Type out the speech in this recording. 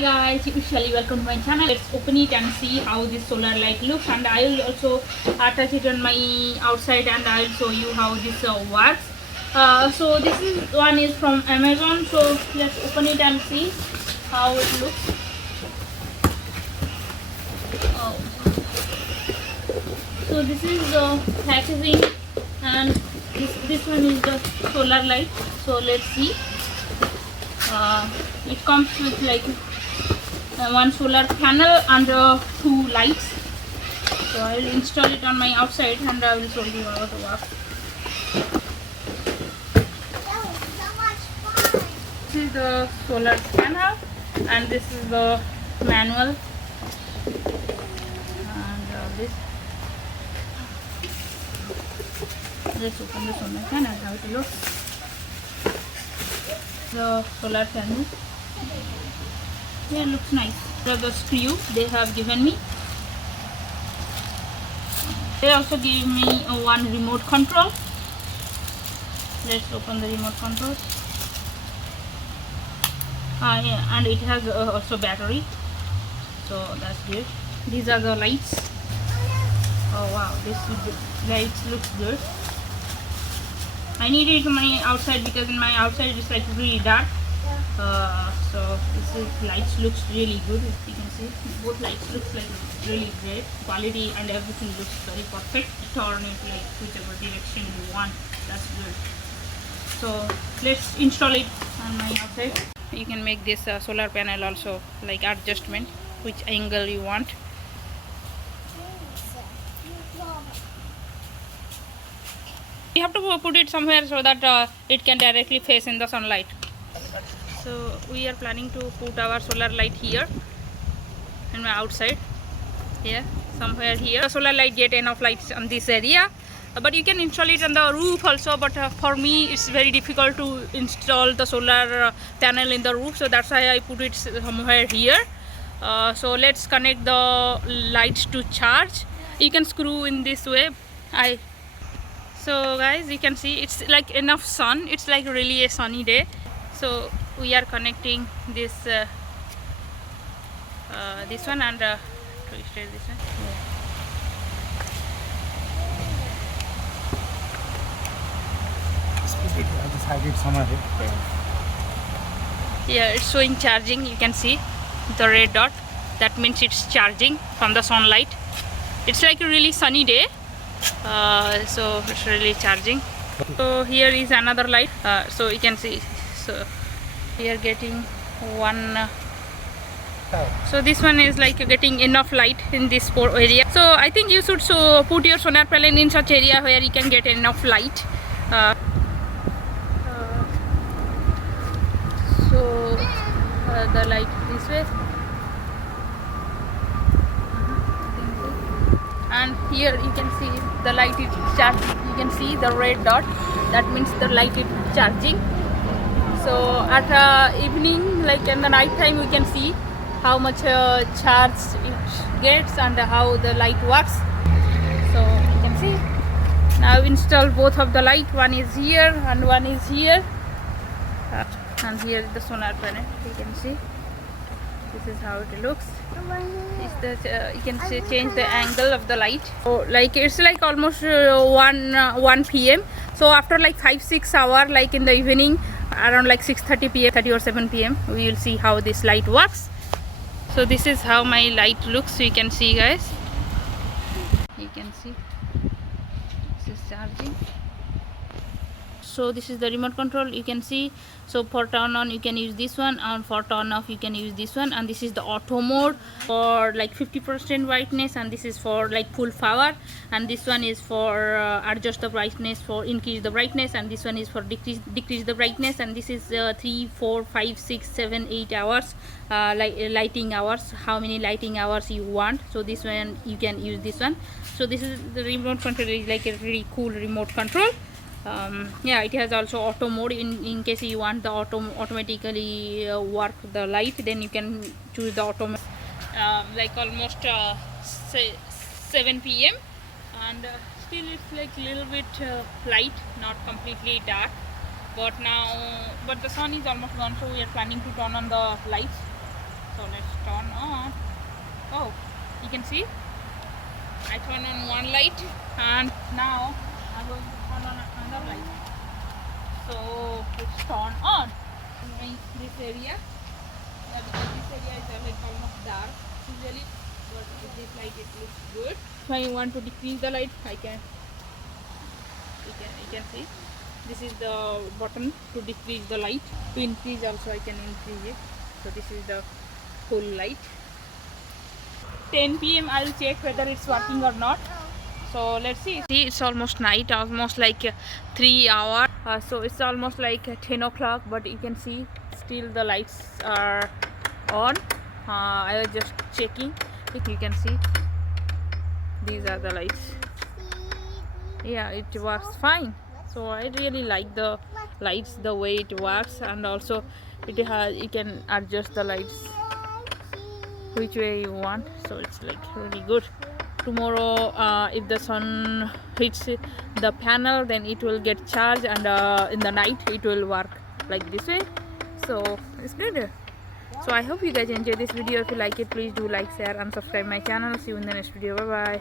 guys, usually welcome to my channel. Let's open it and see how this solar light looks, and I will also attach it on my outside and I will show you how this works. So this one is from Amazon, so let's open it and see how it looks. So this is the packaging, and this one is the solar light. So let's see. It comes with like one solar panel and two lights. So I will install it on my outside and I will show you how it works. This is the solar panel and this is the manual, and this. Let's open the solar panel, how it looks. The solar panel. Yeah, it looks nice. The screw they have given me. They also gave me one remote control. Let's open the remote control. Yeah, and it has also battery. So that's good. These are the lights. Oh wow, this lights looks good. I need it in my outside because in my outside it's like really dark. So this lights looks really good. As you can see, both lights looks like really great quality and everything looks very perfect. Turn it like whichever direction you want. That's good. So let's install it on my outside. You can make this solar panel also like adjustment, which angle you want. You have to put it somewhere so that it can directly face in the sunlight. So we are planning to put our solar light here in my outside. Here, somewhere here. The solar light get enough lights on this area, but you can install it on the roof also. But for me, it's very difficult to install the solar panel in the roof, so that's why I put it somewhere here. So let's connect the lights to charge. You can screw in this way. So guys, you can see it's like enough sun. It's like really a sunny day. So we are connecting this this one and twisted this one. Yeah, it's showing charging. You can see the red dot. That means it's charging from the sunlight. It's like a really sunny day. So it's really charging. So here is another light. So you can see. So we are getting one. So this one is like getting enough light in this area. So I think you should put your solar panel in such area where you can get enough light. So the light this way. And here you can see the light is charging. You can see the red dot. That means the light is charging. So at evening, like in the night time, we can see how much charge it gets and how the light works. So you can see. Now install both of the light. One is here and one is here. And here is the solar panel. You can see. This is how it looks. You can change the angle of the light. So like it's like almost 1 p.m. So after like 5-6 hours, like in the evening, around like 6:30 p.m. 30 or 7 p.m. we will see how this light works. So this is how my light looks. So you can see, guys. You can see this is charging. So this is the remote control. You can see. So for turn on you can use this one, and for turn off you can use this one. And this is the auto mode for like 50% brightness, and this is for like full power. And this one is for adjust the brightness, for increase the brightness, and this one is for decrease the brightness. And this is 3, 4, 5, 6, 7, 8 hours lighting hours, how many lighting hours you want. So this one you can use this one. So this is the remote control. Is like a really cool remote control. Yeah, it has also auto mode. In case you want the automatically work the light, then you can choose the auto. Like almost 7 p.m. and still it's like a little bit light, not completely dark. But the sun is almost gone, so we are planning to turn on the lights. So let's turn on. Oh, you can see I turn on one light and now I'm going to turn on another light. So it's turn on in this area. Yeah, because this area is like almost dark usually, but with this light it looks good. If I want to decrease the light, I can. You can see this is the button to decrease the light. To increase also I can increase it. So this is the full light. 10 p.m. I will check whether it's working or not. So let's see. See, it's almost night, almost like 3 hours. So it's almost like 10 o'clock, but you can see still the lights are on. I was just checking. If you can see, these are the lights. Yeah, it works fine. So I really like the lights, the way it works, and also it has, you can adjust the lights which way you want. So it's like really good. Tomorrow if the sun hits the panel, then it will get charged, and in the night it will work like this way. So it's good. So I hope you guys enjoy this video. If you like it, please do like, share and subscribe my channel. See you in the next video. Bye bye.